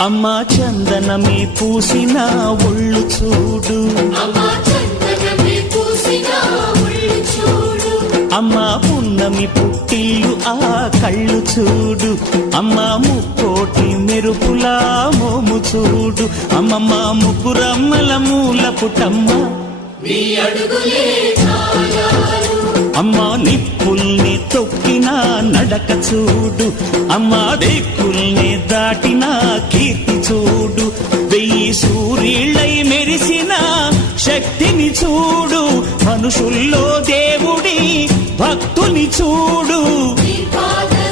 అమ్మా చందనమే పూసిన ఒళ్ళు చూడు, అమ్మా పున్నమి పుట్టిల్లు ఆ కళ్ళు చూడు, అమ్మా ముక్కోటి మెరుపులా మోము చూడు, అమ్మమ్మ ముగ్గురమ్మల మూల పుటమ్మ అమ్మా నిప్పుల్ని తొక్కిన నడక చూడు, అమ్మా దిక్కుల్ని దాటిన కీర్తి చూడు, 1000 సూర్యుళ్ళై మెరిసిన శక్తిని చూడు, మనుషుల్లో దేవుడి భక్తుని చూడు.